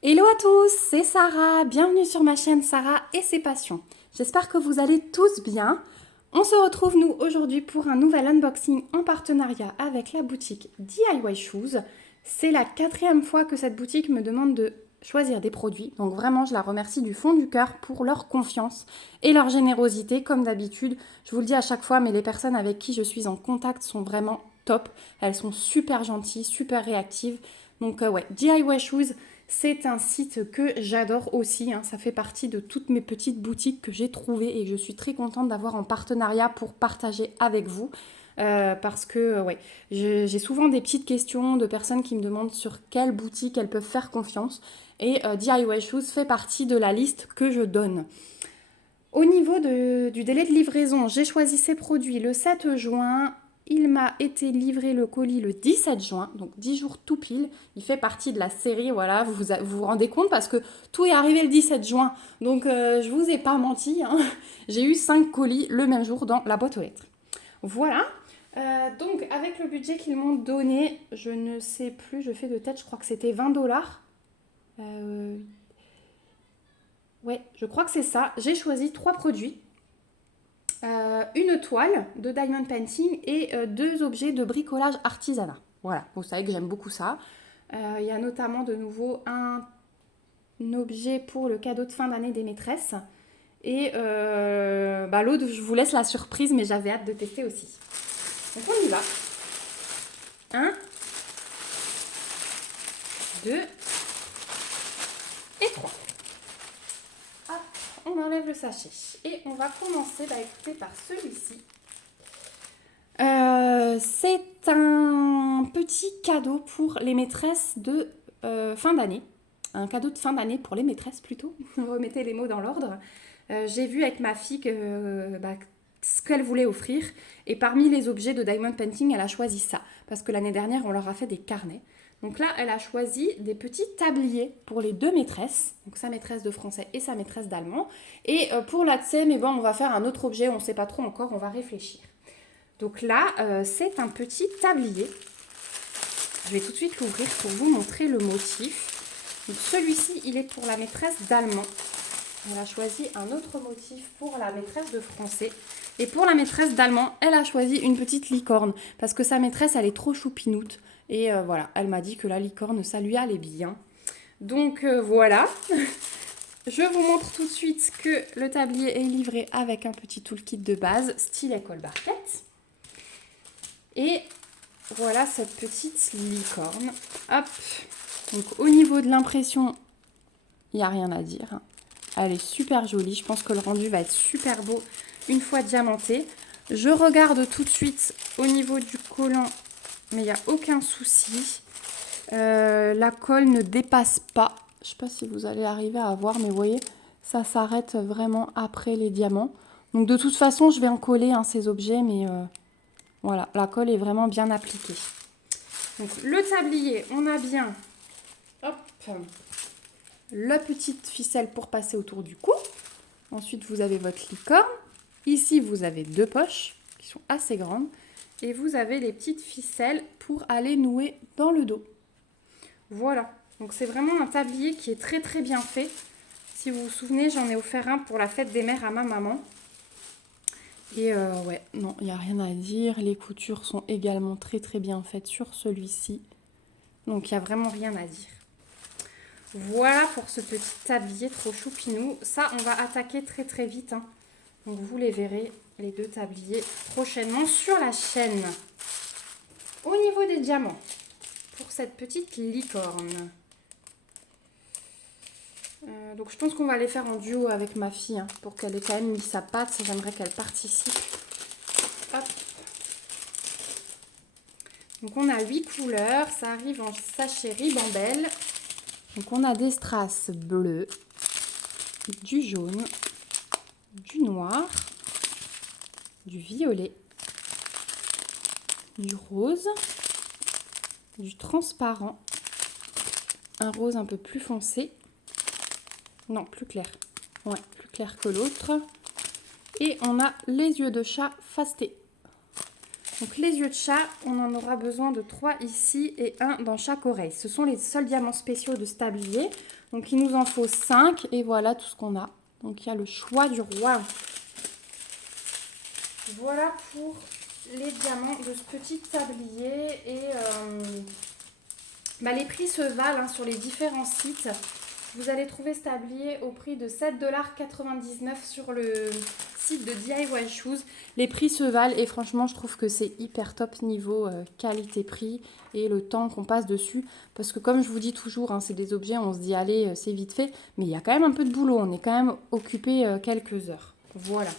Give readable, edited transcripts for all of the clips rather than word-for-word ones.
Hello à tous, c'est Sarah, bienvenue sur ma chaîne Sarah et ses passions. J'espère que vous allez tous bien. On se retrouve nous aujourd'hui pour un nouvel unboxing en partenariat avec la boutique DIY Shoes. C'est la 4e fois que cette boutique me demande de choisir des produits, donc vraiment je la remercie du fond du cœur pour leur confiance et leur générosité. Comme d'habitude, je vous le dis à chaque fois, mais les personnes avec qui je suis en contact sont vraiment top. Elles sont super gentilles, super réactives. Donc ouais, DIY Shoes, c'est un site que j'adore aussi, hein. Ça fait partie de toutes mes petites boutiques que j'ai trouvées et que je suis très contente d'avoir en partenariat pour partager avec vous. Parce que ouais, j'ai souvent des petites questions de personnes qui me demandent sur quelle boutique elles peuvent faire confiance. Et DIY Shoes fait partie de la liste que je donne. Au niveau du délai de livraison, j'ai choisi ces produits le 7 juin. Il m'a été livré le colis le 17 juin, donc 10 jours tout pile. Il fait partie de la série, voilà, vous rendez compte parce que tout est arrivé le 17 juin. Donc je vous ai pas menti, hein. J'ai eu 5 colis le même jour dans la boîte aux lettres. Voilà. Donc avec le budget qu'ils m'ont donné, je ne sais plus, je fais de tête, je crois que c'était 20 $. Ouais, je crois que c'est ça. J'ai choisi 3 produits. Une toile de diamond painting et 2 objets de bricolage artisanat. Voilà, vous savez que j'aime beaucoup ça. Il y a notamment de nouveau un objet pour le cadeau de fin d'année des maîtresses. Et l'autre, je vous laisse la surprise, mais j'avais hâte de tester aussi. Donc on y va. 1, 2 et 3. Hop, on enlève le sachet. Et on va commencer écoutez, par celui-ci. C'est un petit cadeau pour les maîtresses de fin d'année. Un cadeau de fin d'année pour les maîtresses plutôt. Remettez les mots dans l'ordre. J'ai vu avec ma fille ce qu'elle voulait offrir. Et parmi les objets de Diamond Painting, elle a choisi ça. Parce que l'année dernière, on leur a fait des carnets. Donc là, elle a choisi des petits tabliers pour les 2 maîtresses. Donc sa maîtresse de français et sa maîtresse d'allemand. Et pour la TSE, mais bon, on va faire un autre objet. On ne sait pas trop encore, on va réfléchir. Donc là, c'est un petit tablier. Je vais tout de suite l'ouvrir pour vous montrer le motif. Donc celui-ci, il est pour la maîtresse d'allemand. Elle a choisi un autre motif pour la maîtresse de français. Et pour la maîtresse d'allemand, elle a choisi une petite licorne. Parce que sa maîtresse, elle est trop choupinoute. Et voilà, elle m'a dit que la licorne, ça lui allait bien. Donc voilà. Je vous montre tout de suite que le tablier est livré avec un petit toolkit de base, stylet colle barquette. Et voilà cette petite licorne. Hop. Donc au niveau de l'impression, il n'y a rien à dire. Elle est super jolie. Je pense que le rendu va être super beau une fois diamanté. Je regarde tout de suite au niveau du collant, mais il n'y a aucun souci. La colle ne dépasse pas. Je ne sais pas si vous allez arriver à voir, mais vous voyez, ça s'arrête vraiment après les diamants. Donc de toute façon, je vais en coller ces objets, mais voilà, la colle est vraiment bien appliquée. Donc le tablier, on a bien hop, la petite ficelle pour passer autour du cou. Ensuite, vous avez votre licorne. Ici, vous avez 2 poches qui sont assez grandes. Et vous avez les petites ficelles pour aller nouer dans le dos. Voilà. Donc c'est vraiment un tablier qui est très très bien fait. Si vous vous souvenez, j'en ai offert un pour la fête des mères à ma maman. Et ouais, non, il n'y a rien à dire. Les coutures sont également très très bien faites sur celui-ci. Donc il n'y a vraiment rien à dire. Voilà pour ce petit tablier trop choupinou. Ça, on va attaquer très très vite. Donc vous les verrez, les 2 tabliers, prochainement sur la chaîne. Au niveau des diamants, pour cette petite licorne. Donc je pense qu'on va les faire en duo avec ma fille, pour qu'elle ait quand même mis sa patte. J'aimerais qu'elle participe. Hop. Donc on a 8 couleurs, ça arrive en sachet ribambelle. Donc on a des strass bleus, du jaune, du noir, du violet, du rose, du transparent, un rose un peu plus foncé, non plus clair, ouais, plus clair que l'autre, et on a les yeux de chat fastés. Donc les yeux de chat, on en aura besoin de 3 ici et 1 dans chaque oreille. Ce sont les seuls diamants spéciaux de ce tablier. Donc il nous en faut 5 et voilà tout ce qu'on a. Donc il y a le choix du roi. Voilà pour les diamants de ce petit tablier. Et les prix se valent sur les différents sites. Vous allez trouver ce tablier au prix de 7,99 $ sur le site de DIY Shoes. Les prix se valent et franchement, je trouve que c'est hyper top niveau qualité-prix et le temps qu'on passe dessus. Parce que comme je vous dis toujours, c'est des objets, on se dit allez, c'est vite fait. Mais il y a quand même un peu de boulot, on est quand même occupé quelques heures. Voilà.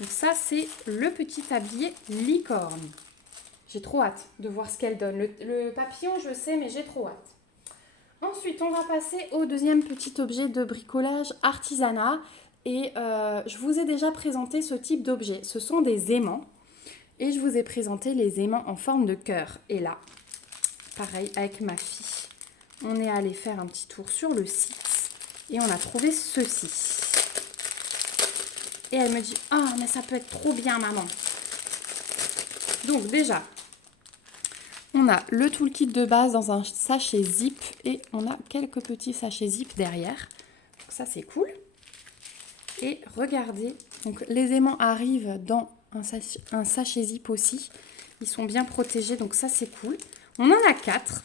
Donc ça, c'est le petit tablier licorne. J'ai trop hâte de voir ce qu'elle donne. Le papillon, je sais, mais j'ai trop hâte. Ensuite, on va passer au deuxième petit objet de bricolage artisanat. Et je vous ai déjà présenté ce type d'objet. Ce sont des aimants. Et je vous ai présenté les aimants en forme de cœur. Et là, pareil avec ma fille, on est allé faire un petit tour sur le site. Et on a trouvé ceci. Et elle me dit « Ah, mais ça peut être trop bien, maman !» Donc déjà, on a le toolkit de base dans un sachet zip et on a quelques petits sachets zip derrière. Donc ça, c'est cool. Et regardez, donc les aimants arrivent dans un sachet zip aussi. Ils sont bien protégés, donc ça, c'est cool. On en a 4.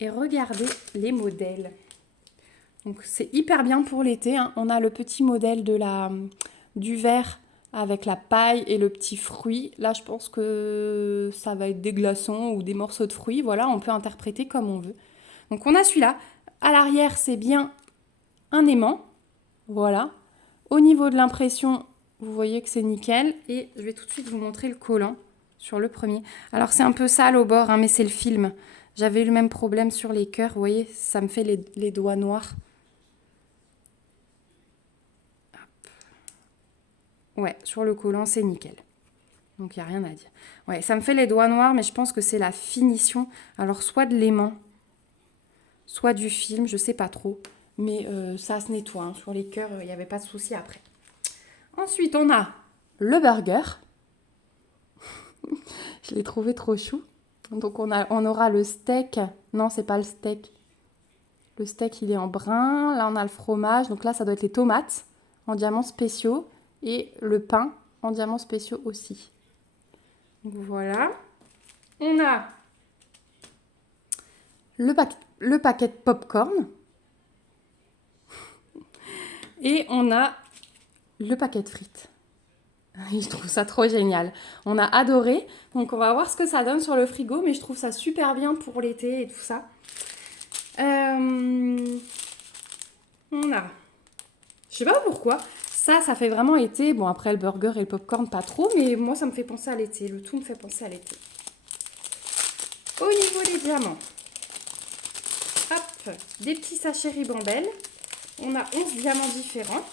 Et regardez les modèles. Donc c'est hyper bien pour l'été. On a le petit modèle du verre avec la paille et le petit fruit. Là, je pense que ça va être des glaçons ou des morceaux de fruits. Voilà, on peut interpréter comme on veut. Donc, on a celui-là. À l'arrière, c'est bien un aimant. Voilà. Au niveau de l'impression, vous voyez que c'est nickel. Et je vais tout de suite vous montrer le collant sur le premier. Alors, c'est un peu sale au bord, mais c'est le film. J'avais eu le même problème sur les cœurs. Vous voyez, ça me fait les doigts noirs. Ouais, sur le collant, c'est nickel. Donc, il n'y a rien à dire. Ouais, ça me fait les doigts noirs, mais je pense que c'est la finition. Alors, soit de l'aimant, soit du film, je ne sais pas trop. Mais ça se nettoie. Sur les cœurs, il n'y avait pas de souci après. Ensuite, on a le burger. Je l'ai trouvé trop chou. Donc, on aura le steak. Non, c'est pas le steak. Le steak, il est en brun. Là, on a le fromage. Donc là, ça doit être les tomates en diamants spéciaux. Et le pain en diamants spéciaux aussi. Donc voilà. On a le paquet de popcorn. Et on a le paquet de frites. Je trouve ça trop génial. On a adoré. Donc on va voir ce que ça donne sur le frigo. Mais je trouve ça super bien pour l'été et tout ça. On a... Je sais pas pourquoi. Ça fait vraiment été. Bon, après le burger et le popcorn, pas trop. Mais moi, ça me fait penser à l'été. Le tout me fait penser à l'été. Au niveau des diamants. Hop, des petits sachets ribambelle. On a 11 diamants différents.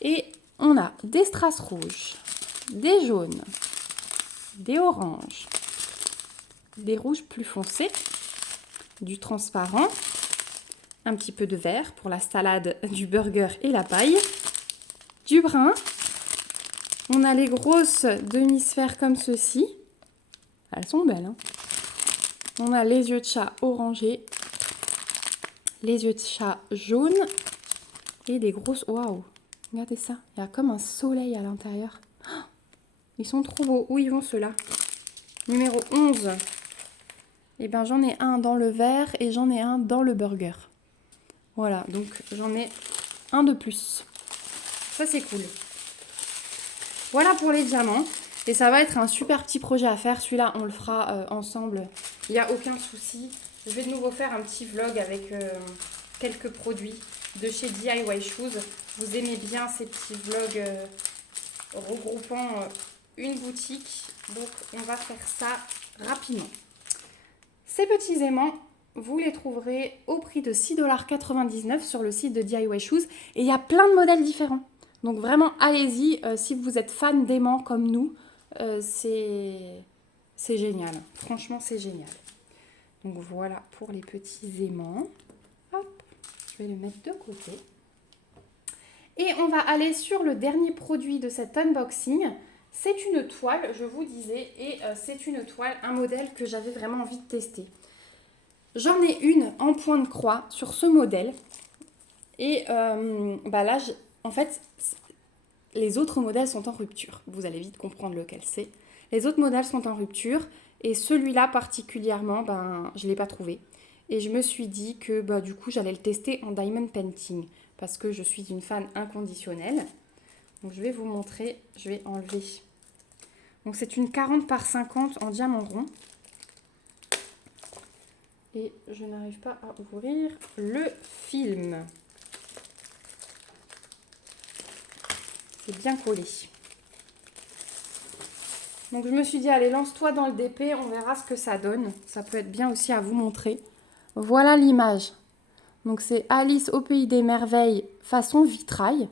Et on a des strass rouges, des jaunes, des oranges, des rouges plus foncés, du transparent, un petit peu de vert pour la salade du burger et la paille, du brun. On a les grosses demi-sphères comme ceci. Elles sont belles, hein. On a les yeux de chat orangés, les yeux de chat jaunes et des grosses... Waouh! Regardez ça, il y a comme un soleil à l'intérieur. Oh, ils sont trop beaux. Où ils vont ceux-là? Numéro 11. Eh bien, j'en ai un dans le vert et j'en ai un dans le burger. Voilà, donc j'en ai un de plus. Ça, c'est cool. Voilà pour les diamants. Et ça va être un super petit projet à faire. Celui-là, on le fera ensemble. Il n'y a aucun souci. Je vais de nouveau faire un petit vlog avec quelques produits de chez DIY Shoes. Vous aimez bien ces petits vlogs regroupant une boutique. Donc, on va faire ça rapidement. Ces petits aimants, vous les trouverez au prix de 6,99 $ sur le site de DIY Shoes. Et il y a plein de modèles différents. Donc, vraiment, allez-y. Si vous êtes fan d'aimants comme nous, c'est génial. Franchement, c'est génial. Donc, voilà pour les petits aimants. Hop, je vais les mettre de côté. Et on va aller sur le dernier produit de cet unboxing. C'est une toile, je vous disais, et c'est une toile, un modèle que j'avais vraiment envie de tester. J'en ai une en point de croix sur ce modèle. Et là, en fait, les autres modèles sont en rupture. Vous allez vite comprendre lequel c'est. Les autres modèles sont en rupture. Et celui-là particulièrement, je ne l'ai pas trouvé. Et je me suis dit que du coup, j'allais le tester en diamond painting. Parce que je suis une fan inconditionnelle. Donc je vais vous montrer. Je vais enlever. Donc c'est une 40 par 50 en diamant rond. Et je n'arrive pas à ouvrir le film. C'est bien collé. Donc je me suis dit, allez, lance-toi dans le DP, on verra ce que ça donne. Ça peut être bien aussi à vous montrer. Voilà l'image. Donc c'est Alice au pays des merveilles façon vitrail.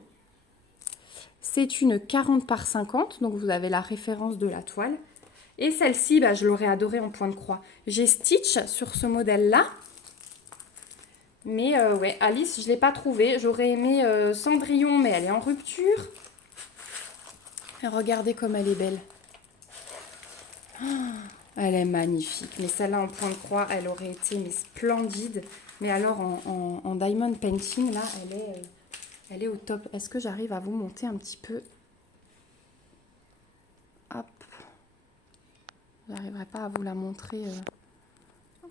C'est une 40 par 50, donc vous avez la référence de la toile. Et celle-ci, je l'aurais adorée en point de croix. J'ai Stitch sur ce modèle-là. Mais ouais, Alice, je ne l'ai pas trouvée. J'aurais aimé Cendrillon, mais elle est en rupture. Et regardez comme elle est belle. Oh, elle est magnifique. Mais celle-là en point de croix, elle aurait été splendide. Mais alors en diamond painting, là, elle est au top. Est-ce que j'arrive à vous monter un petit peu? Hop. J'arriverai pas à vous la montrer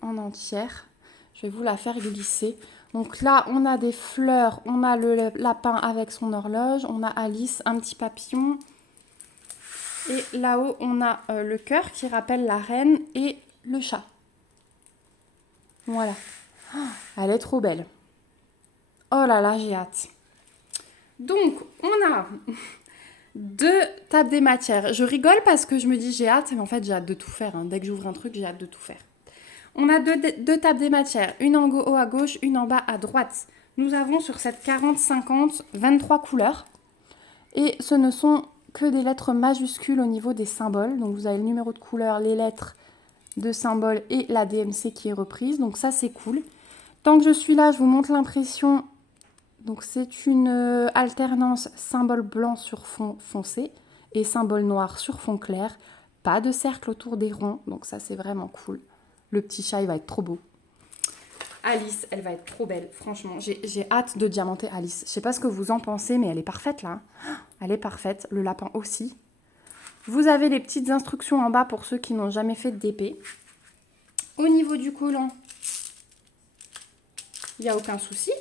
en entière. Je vais vous la faire glisser. Donc là, on a des fleurs, on a le lapin avec son horloge, on a Alice, un petit papillon. Et là-haut, on a le cœur qui rappelle la reine et le chat. Voilà. Oh, elle est trop belle. Oh là là, j'ai hâte. Donc, on a 2 tables des matières. Je rigole parce que je me dis j'ai hâte, mais en fait, j'ai hâte de tout faire. Dès que j'ouvre un truc, j'ai hâte de tout faire. On a deux tables des matières, une en haut à gauche, une en bas à droite. Nous avons sur cette 40-50 23 couleurs. Et ce ne sont que des lettres majuscules au niveau des symboles. Donc vous avez le numéro de couleur, les lettres de symboles et la DMC qui est reprise. Donc ça, c'est cool. Tant que je suis là, je vous montre l'impression. Donc c'est une alternance symbole blanc sur fond foncé et symbole noir sur fond clair. Pas de cercle autour des ronds. Donc ça, c'est vraiment cool. Le petit chat, il va être trop beau. Alice, elle va être trop belle. Franchement, j'ai hâte de diamanter Alice. Je sais pas ce que vous en pensez, mais elle est parfaite là. Elle est parfaite. Le lapin aussi. Vous avez les petites instructions en bas pour ceux qui n'ont jamais fait de DP. Au niveau du collant, il n'y a aucun souci.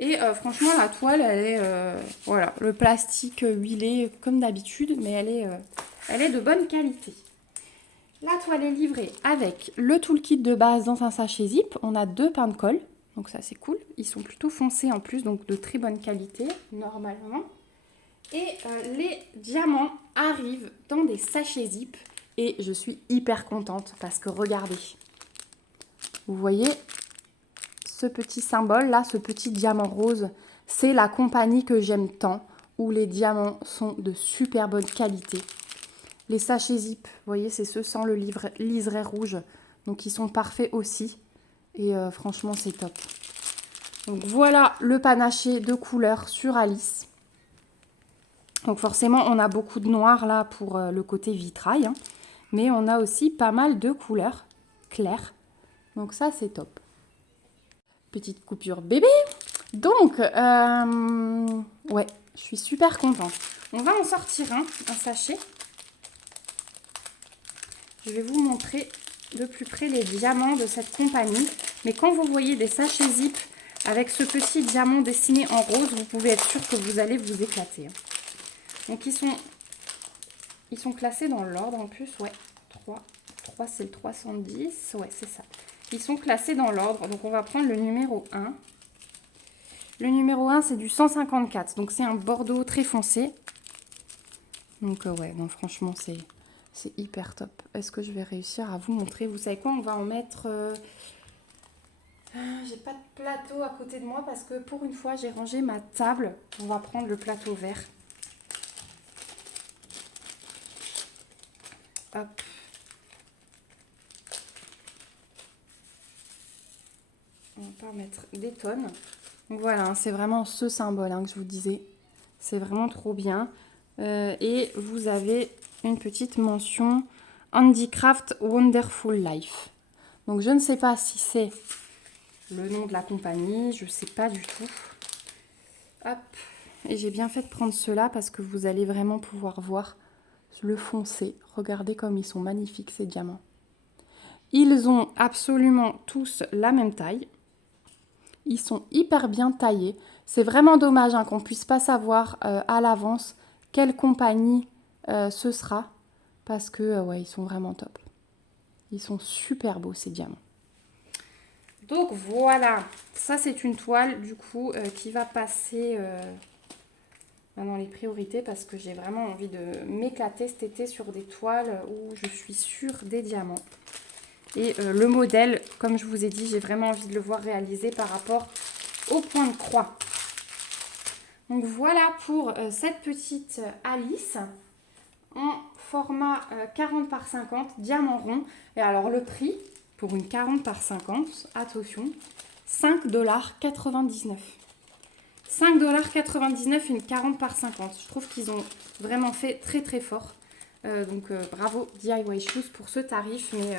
Et franchement, la toile, elle est... voilà, le plastique huilé comme d'habitude, mais elle est de bonne qualité. La toile est livrée avec le toolkit de base dans un sachet zip. On a 2 pains de colle, donc ça c'est cool. Ils sont plutôt foncés en plus, donc de très bonne qualité, normalement. Et les diamants arrivent dans des sachets zip. Et je suis hyper contente parce que regardez. Vous voyez ce petit symbole là, ce petit diamant rose, c'est la compagnie que j'aime tant, où les diamants sont de super bonne qualité. Les sachets zip, vous voyez, c'est ceux sans le liseré rouge. Donc, ils sont parfaits aussi. Et franchement, c'est top. Donc, voilà le panaché de couleurs sur Alice. Donc, forcément, on a beaucoup de noir là pour le côté vitrail. Hein. Mais on a aussi pas mal de couleurs claires. Donc, ça, c'est top. Petite coupure bébé. Donc, ouais, je suis super contente. On va en sortir un sachet. Je vais vous montrer de plus près les diamants de cette compagnie. Mais quand vous voyez des sachets zip avec ce petit diamant dessiné en rose, vous pouvez être sûr que vous allez vous éclater. Donc ils sont classés dans l'ordre en plus. Ouais, 3 c'est le 310. Ouais, c'est ça. Ils sont classés dans l'ordre. Donc on va prendre le numéro 1. Le numéro 1, c'est du 154. Donc c'est un bordeaux très foncé. Donc ouais, non, franchement, c'est hyper top. Est-ce que je vais réussir à vous montrer? Vous savez quoi? On va en mettre... j'ai pas de plateau à côté de moi parce que pour une fois, j'ai rangé ma table. On va prendre le plateau vert. Hop. On va pas mettre des tonnes. Donc voilà, c'est vraiment ce symbole que je vous disais. C'est vraiment trop bien. Et vous avez une petite mention Handicraft Wonderful Life. Donc je ne sais pas si c'est le nom de la compagnie, je ne sais pas du tout. Hop. Et j'ai bien fait de prendre ceux-là parce que vous allez vraiment pouvoir voir le foncé. Regardez comme ils sont magnifiques ces diamants. Ils ont absolument tous la même taille. Ils sont hyper bien taillés. C'est vraiment dommage qu'on ne puisse pas savoir à l'avance quelle compagnie ce sera. Parce que ouais, ils sont vraiment top. Ils sont super beaux ces diamants. Donc voilà, ça c'est une toile du coup qui va passer dans les priorités parce que j'ai vraiment envie de m'éclater cet été sur des toiles où je suis sûre des diamants. Et le modèle, comme je vous ai dit, j'ai vraiment envie de le voir réalisé par rapport au point de croix. Donc voilà pour cette petite Alice en format 40 par 50, diamant rond. Et alors le prix pour une 40 par 50, attention, 5,99 $. 5,99 $, une 40 par 50. Je trouve qu'ils ont vraiment fait très très fort. Donc bravo DIY Shoes pour ce tarif. Mais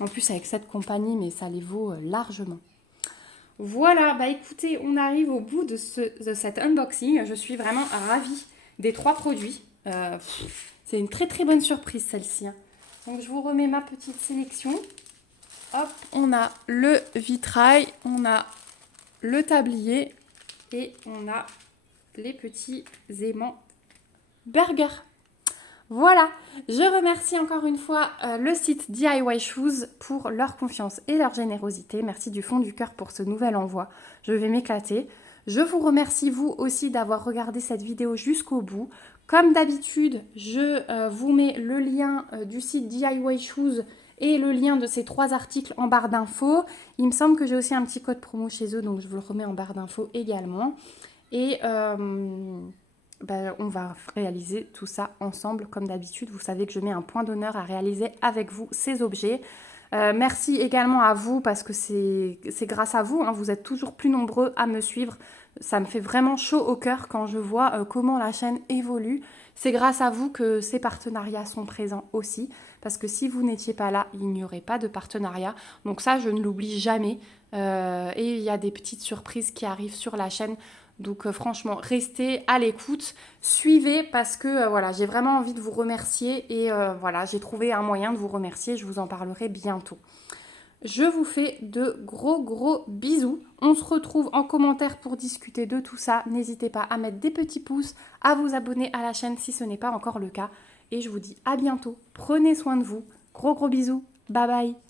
en plus avec cette compagnie, mais ça les vaut largement. Voilà, bah écoutez, on arrive au bout de cet unboxing. Je suis vraiment ravie des 3 produits. C'est une très très bonne surprise celle-ci. Donc je vous remets ma petite sélection. Hop, on a le vitrail, on a le tablier et on a les petits aimants burger. Voilà, je remercie encore une fois le site DIY Shoes pour leur confiance et leur générosité. Merci du fond du cœur pour ce nouvel envoi. Je vais m'éclater. Je vous remercie vous aussi d'avoir regardé cette vidéo jusqu'au bout. Comme d'habitude, je vous mets le lien du site DIY Shoes et le lien de ces 3 articles en barre d'infos. Il me semble que j'ai aussi un petit code promo chez eux, donc je vous le remets en barre d'infos également. Et on va réaliser tout ça ensemble comme d'habitude. Vous savez que je mets un point d'honneur à réaliser avec vous ces objets. Merci également à vous parce que c'est grâce à vous, vous êtes toujours plus nombreux à me suivre. Ça me fait vraiment chaud au cœur quand je vois comment la chaîne évolue. C'est grâce à vous que ces partenariats sont présents aussi. Parce que si vous n'étiez pas là, il n'y aurait pas de partenariat. Donc ça, je ne l'oublie jamais. Et il y a des petites surprises qui arrivent sur la chaîne. Donc franchement, restez à l'écoute, suivez parce que voilà, j'ai vraiment envie de vous remercier et voilà, j'ai trouvé un moyen de vous remercier, je vous en parlerai bientôt. Je vous fais de gros bisous. On se retrouve en commentaire pour discuter de tout ça. N'hésitez pas à mettre des petits pouces, à vous abonner à la chaîne si ce n'est pas encore le cas. Et je vous dis à bientôt. Prenez soin de vous. Gros bisous. Bye bye.